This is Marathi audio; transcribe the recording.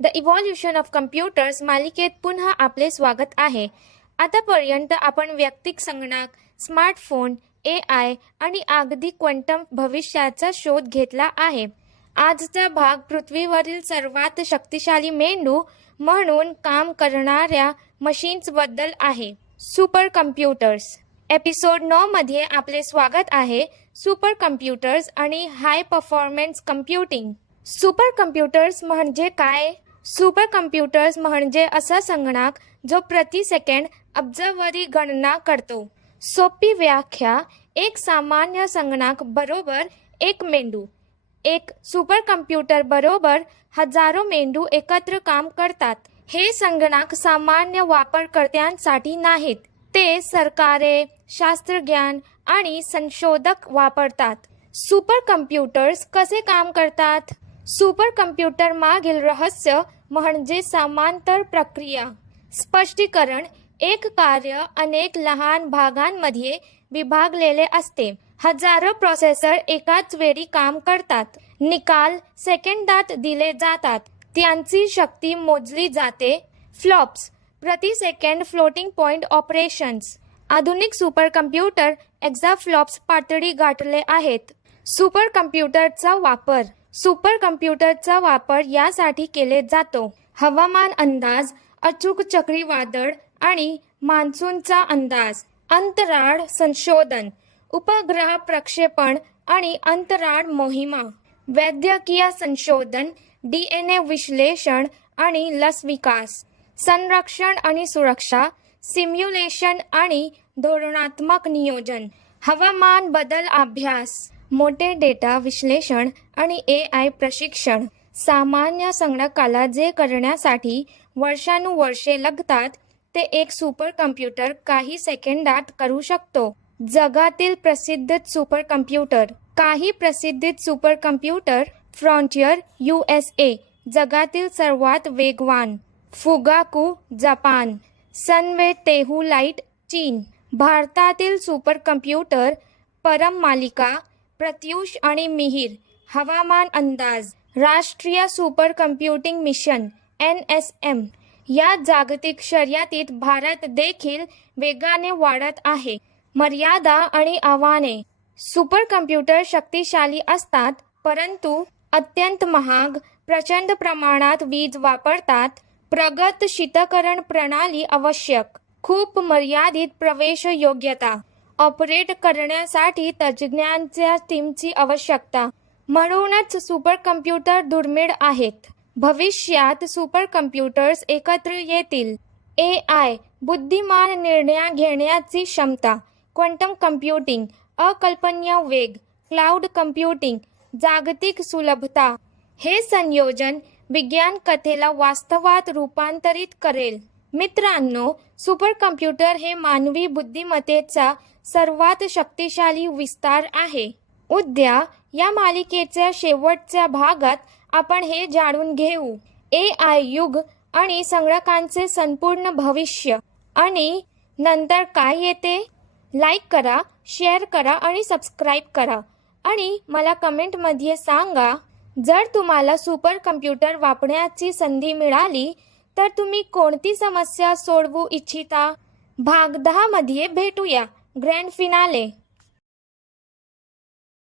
द इव्हॉल्युशन ऑफ कम्प्युटर्स मालिकेत पुन्हा आपले स्वागत आहे. आतापर्यंत आपण वैयक्तिक संगणक स्मार्टफोन ए आय आणि अगदी क्वांटम भविष्याचा शोध घेतला आहे. आजचा भाग पृथ्वीवरील सर्वात शक्तिशाली मेंदू म्हणून काम करणाऱ्या मशीन्सबद्दल आहे. सुपर कम्प्युटर्स एपिसोड नऊमध्ये आपले स्वागत आहे सुपर कम्प्युटर्स आणि high performance computing super computers म्हणजे काय? सुपर कम्प्युटर्स म्हणजे असा संगणक जो प्रति सेकंड अब्जावरी गणना करतो. सोपी व्याख्या एक सामान्य संगणक बरोबर एक मेंदू. एक सुपर कम्प्युटर बरोबर हजारो मेंदू एकत्र काम करतात. हे संगणक सामान्य वापरकर्त्यांसाठी नाहीत. ते सरकारे शास्त्रज्ञान आणि संशोधक वापरतात. सुपर कम्प्युटर्स कसे काम करतात? सुपर कम्प्युटर मागील रहस्य म्हणजे समांतर प्रक्रिया. स्पष्टीकरण एक कार्य अनेक लहान भागांमध्ये विभागलेले असते. हजारो प्रोसेसर एकाच वेळी काम करतात. निकाल सेकंदात दिले जातात. त्यांची शक्ती मोजली जाते. फ्लॉप्स प्रति सेकंड फ्लोटिंग पॉइंट ऑपरेशन्स. आधुनिक सुपर कम्प्युटर एक्झा फ्लॉप्स पातळी गाठले आहेत. सुपर कम्प्युटरचा वापर सुपर कम्प्युटरचा वापर यासाठी केले जातो. हवामान अंदाज अचूक चक्रीवादळ आणि मान्सूनचा अंदाज अंतराळ संशोधन उपग्रह प्रक्षेपण आणि अंतराळ मोहिमा वैद्यकीय संशोधन डी एन ए विश्लेषण आणि लस विकास संरक्षण आणि सुरक्षा सिम्युलेशन आणि धोरणात्मक नियोजन हवामान बदल अभ्यास मोठे डेटा विश्लेषण आणि ए आय प्रशिक्षण सामान्य संगणकाला जे करण्यासाठी वर्षानुवर्षे लागतात ते एक सुपर कम्प्युटर काही सेकंदात करू शकतो. जगातील प्रसिद्ध सुपर कम्प्युटर काही प्रसिद्ध super computer frontier U S A जगातील सर्वात वेगवान. फुगाकू जपान सनवे तेहू लाइट चीन भारतातील सुपर कम्प्युटर परम मालिका प्रत्युष आणि मिहीर हवामान अंदाज राष्ट्रीय super computing mission N S M या जागतिक शर्यतीत भारत देखील वेगाने वाढत आहे. मर्यादा आणि आव्हाने सुपर कम्प्युटर शक्तिशाली असतात परंतु अत्यंत महाग प्रचंड प्रमाणात वीज वापरतात प्रगत शीतकरण प्रणाली आवश्यक खूप मर्यादित प्रवेश योग्यता ऑपरेट करण्यासाठी तज्ज्ञांच्या टीमची आवश्यकता. म्हणूनच सुपर कम्प्युटर दुर्मिळ आहेत. भविष्यात सुपर कम्प्युटर्स एकत्र येतील. ए आय बुद्धिमान निर्णय घेण्याची क्षमता क्वांटम कम्प्युटिंग अकल्पनीय वेग क्लाउड कम्प्युटिंग जागतिक सुलभता हे संयोजन विज्ञान कथेला वास्तवात रूपांतरित करेल. मित्रांनो सुपर कम्प्युटर हे मानवी बुद्धिमत्तेचा सर्वात शक्तिशाली विस्तार आहे. उद्या या मालिकेच्या शेवटच्या भागात आपण हे जाणून घेऊ. ए आय युग आणि संगणकांचे संपूर्ण भविष्य आणि नंतर काय येते? लाईक करा शेअर करा आणि सबस्क्राईब करा. आणि मला कमेंटमध्ये सांगा जर तुम्हाला सुपर कम्प्युटर वापरण्याची संधी मिळाली तर तुम्ही कोणती समस्या सोडवू इच्छिता? भाग दहामध्ये भेटूया. Grand finale.